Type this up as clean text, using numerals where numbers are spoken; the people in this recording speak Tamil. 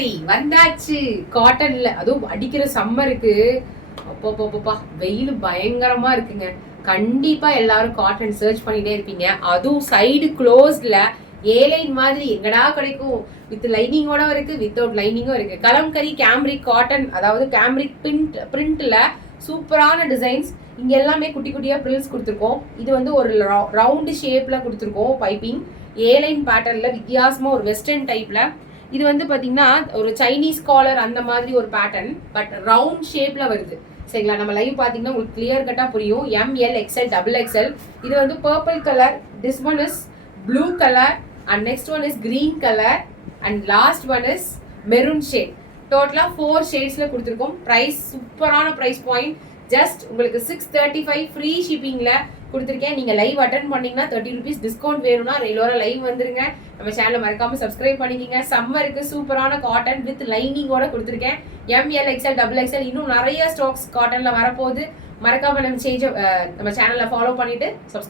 கலம்கரி வந்தாச்சு. காட்டன்ல அதுவும் அடிக்கிற சம்மருக்கு அப்பப்பா வெயில் பயங்கரமா இருக்குங்க. கண்டிப்பா எல்லாரும் காட்டன் சர்ச் பண்ணிட்டே இருப்பீங்க. அதுவும் சைடு க்ளோஸ்ல ஏலைன் மாதிரி எங்கடா கிடைக்கும். வித் லைனிங்கோட இருக்கு, வித்தவுட் லைனிங்கும் இருக்கு. கலம்கரி கேம்ரிக் காட்டன், அதாவது கேம்ரிக் பிரிண்ட்ல சூப்பரான டிசைன்ஸ். இங்க எல்லாமே குட்டி குட்டியா பிரில்ஸ் கொடுத்துருக்கோம். இது வந்து ஒரு ரவுண்டு ஷேப்ல கொடுத்துருக்கோம். பைப்பிங் ஏலைன் பேட்டர்ன்ல வித்தியாசமா ஒரு வெஸ்டர்ன் டைப்ல. இது வந்து பாத்தீங்கன்னா ஒரு சைனீஸ் காலர் அந்த மாதிரி ஒரு பேட்டர்ன், பட் ரவுண்ட் ஷேப்ல வருது. சரிங்களா? நம்ம லைவ் பாத்தீங்கன்னா உங்களுக்கு கிளியர் கட்டா புரியும். ML XL XXL. இது வந்து purple colour, this one is blue colour, and next one is green colour, and last one is maroon shade. டோட்டலா 4 ஷேட்ஸ்ல கொடுத்துருக்கோம். பிரைஸ் சூப்பரான பிரைஸ் பாயிண்ட். ஜஸ்ட் உங்களுக்கு 635 ஃப்ரீ ஷிப்பிங்ல கொடுத்துருக்கேன். நீங்க லைவ் அட்டன் பண்ணீங்கன்னா 30 rupees டிஸ்கவுண்ட் வேணும்னா ரெகுலரா லைவ் வந்துருங்க. நம்ம சேனலை மறக்காம சப்ஸ்கிரைப் பண்ணிக்கிங்க. சம்மருக்கு சூப்பரான காட்டன் வித் லைனிங்கோட கொடுத்துருக்கேன். ML XL XXL. இன்னும் நிறைய ஸ்டாக்ஸ் காட்டன்ல வரப்போகுது. மறக்காம நம்ம சேனலை ஃபாலோ பண்ணிட்டு சப்ஸ்கிரைப்